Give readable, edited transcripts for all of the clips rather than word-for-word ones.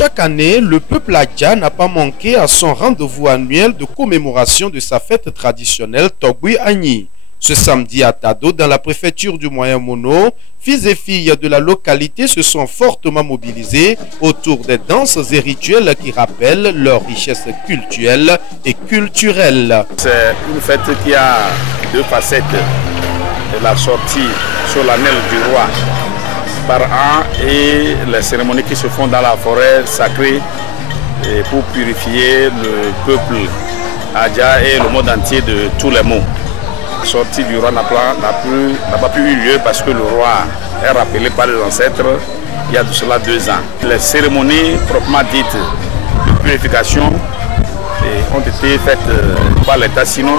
chaque année, le peuple Adja n'a pas manqué à son rendez-vous annuel de commémoration de sa fête traditionnelle Togui Agni. Ce samedi à Tado, dans la préfecture du Moyen-Mono, fils et filles de la localité se sont fortement mobilisés autour des danses et rituels qui rappellent leur richesse culturelle et culturelle. C'est une fête qui a deux facettes. La sortie solennelle du roi par an et les cérémonies qui se font dans la forêt sacrée pour purifier le peuple Adja et le monde entier de tous les maux. La sortie du roi n'a pas pu eu lieu parce que le roi est rappelé par les ancêtres il y a de cela 2 ans. Les cérémonies proprement dites de purification ont été faites par l'État, sinon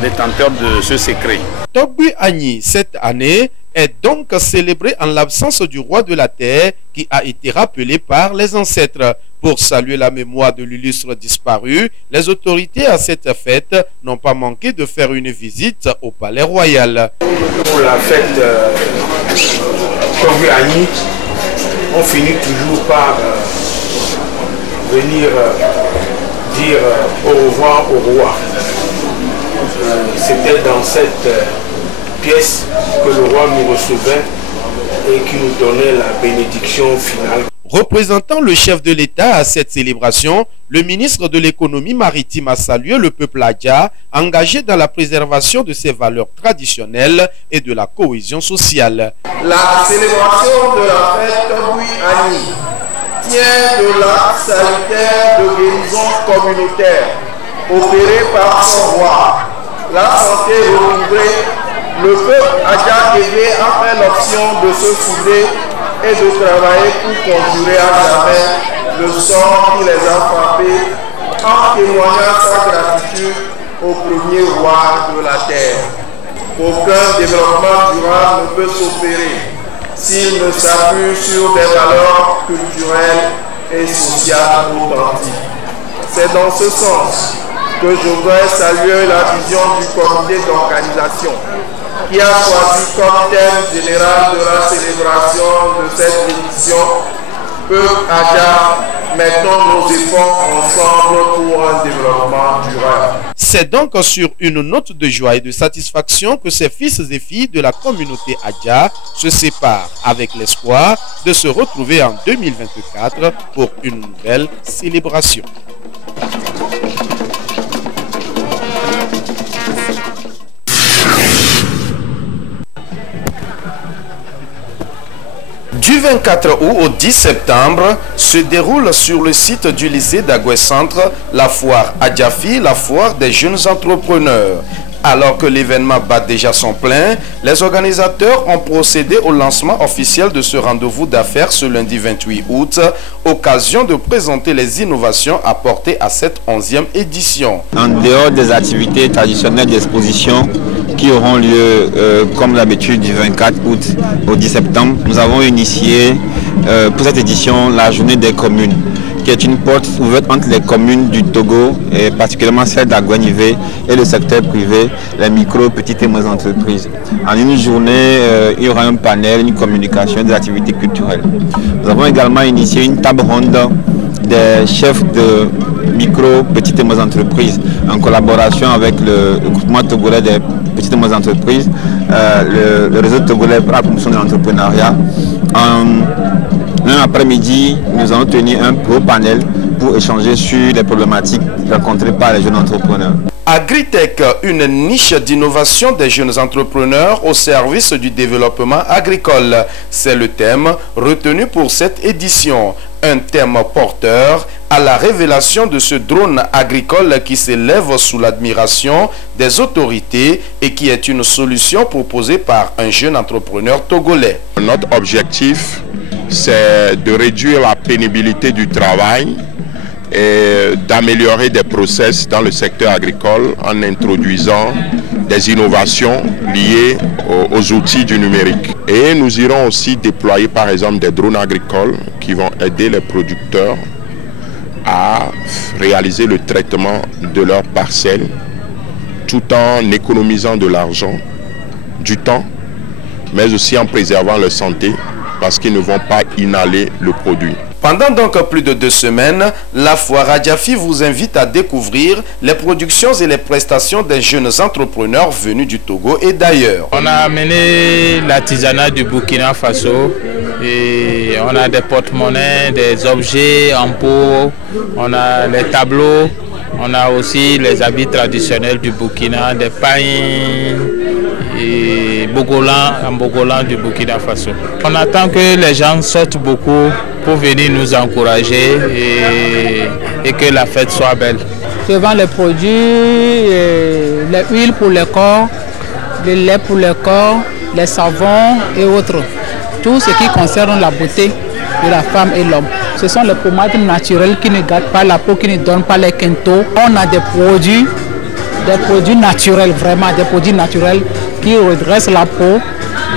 détenteur de ce secret. Togui Agni, cette année, est donc célébré en l'absence du roi de la terre qui a été rappelé par les ancêtres. Pour saluer la mémoire de l'illustre disparu, les autorités à cette fête n'ont pas manqué de faire une visite au palais royal. Pour la fête Togui Agni, on finit toujours par venir dire au revoir au roi. C'était dans cette pièce que le roi nous recevait et qui nous donnait la bénédiction finale. Représentant le chef de l'État à cette célébration, le ministre de l'économie maritime a salué le peuple Adja engagé dans la préservation de ses valeurs traditionnelles et de la cohésion sociale. La célébration de la fête Togui Agni tient de l'acte salutaire de guérison communautaire opéré par son roi. La santé renouvelée, le peuple Adja Guégué a fait l'option de se souder et de travailler pour conjurer à jamais le sort qui les a frappés en témoignant sa gratitude au premier roi de la terre. Aucun développement durable ne peut s'opérer s'il ne s'appuie sur des valeurs culturelles et sociales authentiques. C'est dans ce sens que je voudrais saluer la vision du comité d'organisation qui a choisi comme thème général de la célébration de cette édition Peuple Adja, mettons nos efforts ensemble pour un développement durable. C'est donc sur une note de joie et de satisfaction que ces fils et filles de la communauté Adja se séparent avec l'espoir de se retrouver en 2024 pour une nouvelle célébration. Du 24 août au 10 septembre se déroule sur le site du lycée d'Agoué Centre la foire Adjafi, la foire des jeunes entrepreneurs. Alors que l'événement bat déjà son plein, les organisateurs ont procédé au lancement officiel de ce rendez-vous d'affaires ce lundi 28 août, occasion de présenter les innovations apportées à cette 11e édition. En dehors des activités traditionnelles d'exposition qui auront lieu comme d'habitude du 24 août au 10 septembre, nous avons initié pour cette édition la journée des communes, qui est une porte ouverte entre les communes du Togo, et particulièrement celle d'Agoué-Nivé et le secteur privé, les micro, petites et moyennes entreprises. En une journée, il y aura un panel, une communication des activités culturelles. Nous avons également initié une table ronde des chefs de micro, petites et moyennes entreprises en collaboration avec le groupement togolais des petites et moyennes entreprises, le réseau togolais pour la promotion de l'entrepreneuriat. Un après-midi, nous allons tenir un gros panel pour échanger sur les problématiques rencontrées par les jeunes entrepreneurs. Agritech, une niche d'innovation des jeunes entrepreneurs au service du développement agricole. C'est le thème retenu pour cette édition. Un thème porteur à la révélation de ce drone agricole qui s'élève sous l'admiration des autorités et qui est une solution proposée par un jeune entrepreneur togolais. Notre objectif, c'est de réduire la pénibilité du travail et d'améliorer des process dans le secteur agricole en introduisant des innovations liées aux outils du numérique. Et nous irons aussi déployer par exemple des drones agricoles qui vont aider les producteurs à réaliser le traitement de leurs parcelles tout en économisant de l'argent, du temps, mais aussi en préservant leur santé parce qu'ils ne vont pas inhaler le produit. Pendant donc plus de 2 semaines, la foire Adjafi vous invite à découvrir les productions et les prestations des jeunes entrepreneurs venus du Togo et d'ailleurs. On a amené l'artisanat du Burkina Faso et on a des porte-monnaies, des objets en peau, on a les tableaux, on a aussi les habits traditionnels du Burkina, des pains et bogolan du Burkina Faso. On attend que les gens sortent beaucoup pour venir nous encourager et que la fête soit belle. Je vends les produits, les huiles pour le corps, le lait pour le corps, les savons et autres. Tout ce qui concerne la beauté de la femme et l'homme. Ce sont les pommades naturelles qui ne gâtent pas la peau, qui ne donnent pas les quintaux. On a des produits naturels, vraiment des produits naturels qui redressent la peau,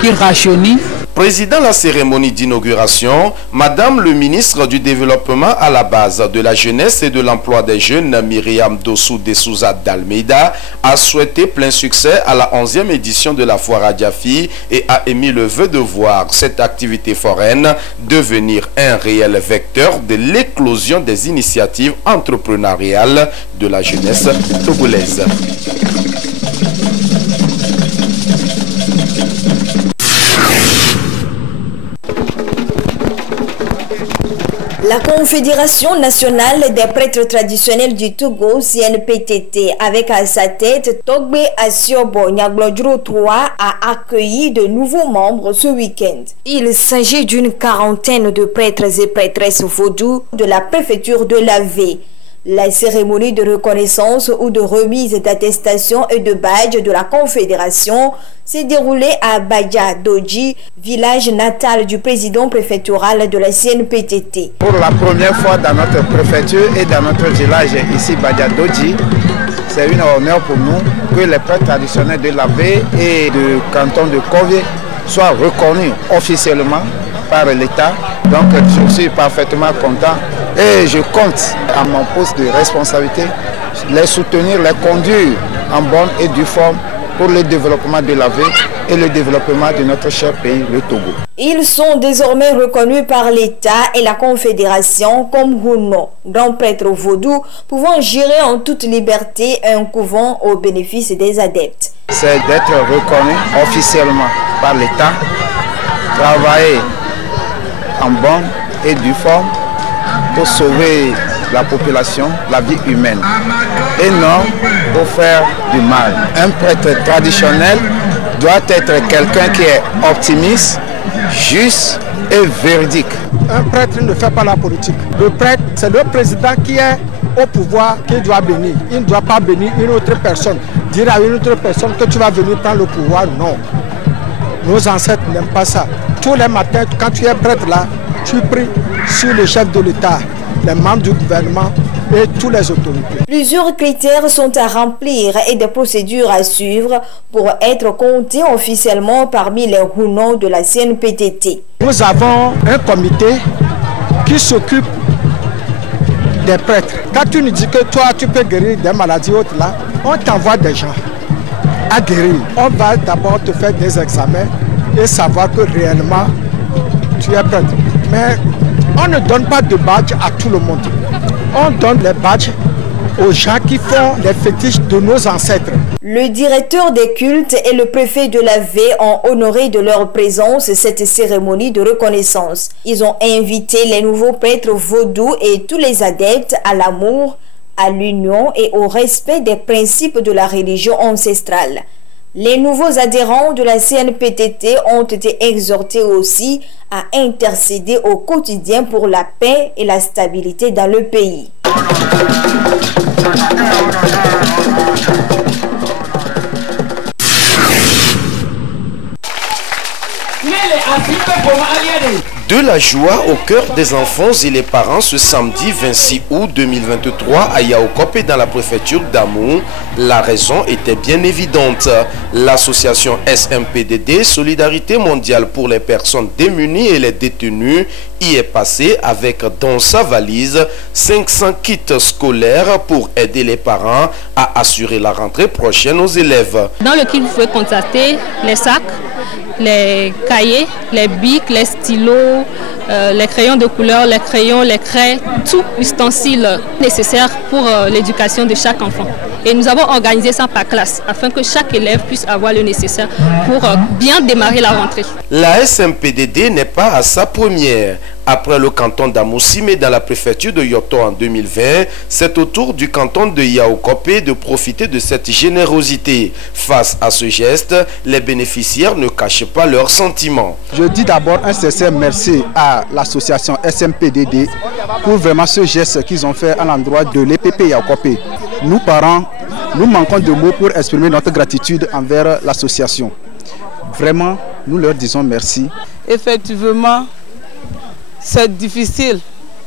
qui rajeunissent. Président de la cérémonie d'inauguration, Madame le ministre du Développement à la base de la jeunesse et de l'emploi des jeunes, Myriam Dossou de Souza d'Almeida, a souhaité plein succès à la 11e édition de la foire Adjafi et a émis le vœu de voir cette activité foraine devenir un réel vecteur de l'éclosion des initiatives entrepreneuriales de la jeunesse togolaise. La Confédération nationale des prêtres traditionnels du Togo, CNPTT, avec à sa tête Togbe Asiobo Nyaglodjuro III, a accueilli de nouveaux membres ce week-end. Il s'agit d'une quarantaine de prêtres et prêtresses vaudous de la préfecture de l'Avé. La cérémonie de reconnaissance ou de remise d'attestation et de badge de la Confédération s'est déroulée à Badja Doji, village natal du président préfectoral de la CNPTT. Pour la première fois dans notre préfecture et dans notre village ici Badja Doji, c'est un honneur pour nous que les prêtres traditionnels de l'Avé et du canton de Kové soient reconnus officiellement par l'État. Donc je suis parfaitement content et je compte à mon poste de responsabilité les soutenir, les conduire en bonne et due forme pour le développement de l'Avé et le développement de notre cher pays, le Togo. Ils sont désormais reconnus par l'État et la Confédération comme Huno, grand prêtre vaudou, pouvant gérer en toute liberté un couvent au bénéfice des adeptes. C'est d'être reconnu officiellement par l'État, travailler en bonne et due forme pour sauver la population, la vie humaine, et non pour faire du mal. Un prêtre traditionnel doit être quelqu'un qui est optimiste, juste et véridique. Un prêtre ne fait pas la politique. Le prêtre, c'est le président qui est au pouvoir qui doit bénir. Il ne doit pas bénir une autre personne. Dire à une autre personne que tu vas venir prendre le pouvoir, non. Nos ancêtres n'aiment pas ça. Tous les matins, quand tu es prêtre là, tu pries sur le chef de l'État, les membres du gouvernement et tous les autorités. Plusieurs critères sont à remplir et des procédures à suivre pour être comptés officiellement parmi les Hunos de la CNPTT. Nous avons un comité qui s'occupe des prêtres. Quand tu nous dis que toi tu peux guérir des maladies autres là, on t'envoie des gens à guérir. On va d'abord te faire des examens et savoir que réellement tu es prêtre. Mais on ne donne pas de badge à tout le monde. On donne les badges aux gens qui font les fétiches de nos ancêtres. Le directeur des cultes et le préfet de l'Avé ont honoré de leur présence cette cérémonie de reconnaissance. Ils ont invité les nouveaux prêtres vaudous et tous les adeptes à l'amour, à l'union et au respect des principes de la religion ancestrale. Les nouveaux adhérents de la CNPTT ont été exhortés aussi à intercéder au quotidien pour la paix et la stabilité dans le pays. De la joie au cœur des enfants et les parents ce samedi 26 août 2023 à Yaoukopé dans la préfecture d'Amou. La raison était bien évidente. L'association SMPDD, Solidarité mondiale pour les personnes démunies et les détenus, y est passée avec dans sa valise 500 kits scolaires pour aider les parents à assurer la rentrée prochaine aux élèves. Dans le kit, vous pouvez constater les sacs, les cahiers, les bics, les stylos, les crayons de couleur, les crayons, les craies, tout ustensile nécessaire pour l'éducation de chaque enfant. Et nous avons organisé ça par classe afin que chaque élève puisse avoir le nécessaire pour bien démarrer la rentrée. La SMPDD n'est pas à sa première. Après le canton d'Amoussime dans la préfecture de Yoto en 2020, c'est au tour du canton de Yaoukopé de profiter de cette générosité. Face à ce geste, les bénéficiaires ne cachent pas leurs sentiments. Je dis d'abord un sincère merci à l'association SMPDD pour vraiment ce geste qu'ils ont fait à l'endroit de l'EPP Yaoukopé. Nous, parents, nous manquons de mots pour exprimer notre gratitude envers l'association. Vraiment, nous leur disons merci. Effectivement, c'est difficile.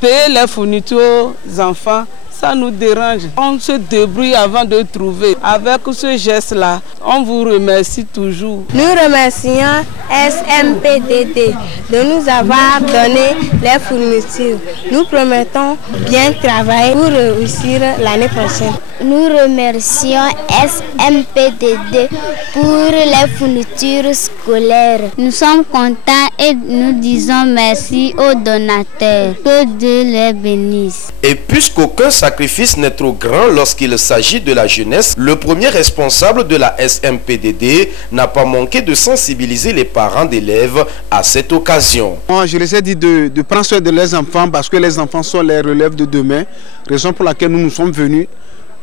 Payer les fournitures aux enfants, ça nous dérange. On se débrouille avant de trouver. Avec ce geste-là, on vous remercie toujours. Nous remercions SMPDD de nous avoir donné les fournitures. Nous promettons bien travailler pour réussir l'année prochaine. Nous remercions SMPDD pour les fournitures scolaires. Nous sommes contents et nous disons merci aux donateurs. Que Dieu les bénisse. Et puisqu'aucun sacrifice n'est trop grand lorsqu'il s'agit de la jeunesse, le premier responsable de la SMPDD n'a pas manqué de sensibiliser les parents d'élèves à cette occasion. Je les ai dit de prendre soin de leurs enfants parce que les enfants sont les relèves de demain, raison pour laquelle nous sommes venus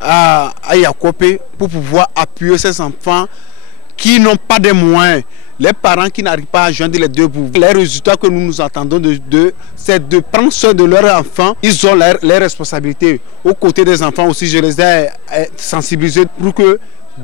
à Yaoukopé pour pouvoir appuyer ces enfants qui n'ont pas de moyens. Les parents qui n'arrivent pas à joindre les deux bouts. Les résultats que nous attendons c'est de prendre soin de leurs enfants. Ils ont les responsabilités. Aux côtés des enfants aussi, je les ai sensibilisés pour que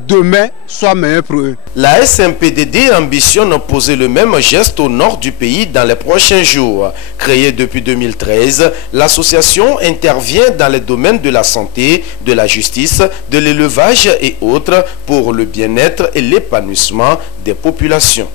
demain soit meilleur pour eux. La SMPDD ambitionne poser le même geste au nord du pays dans les prochains jours. Créée depuis 2013, l'association intervient dans les domaines de la santé, de la justice, de l'élevage et autres pour le bien-être et l'épanouissement des populations.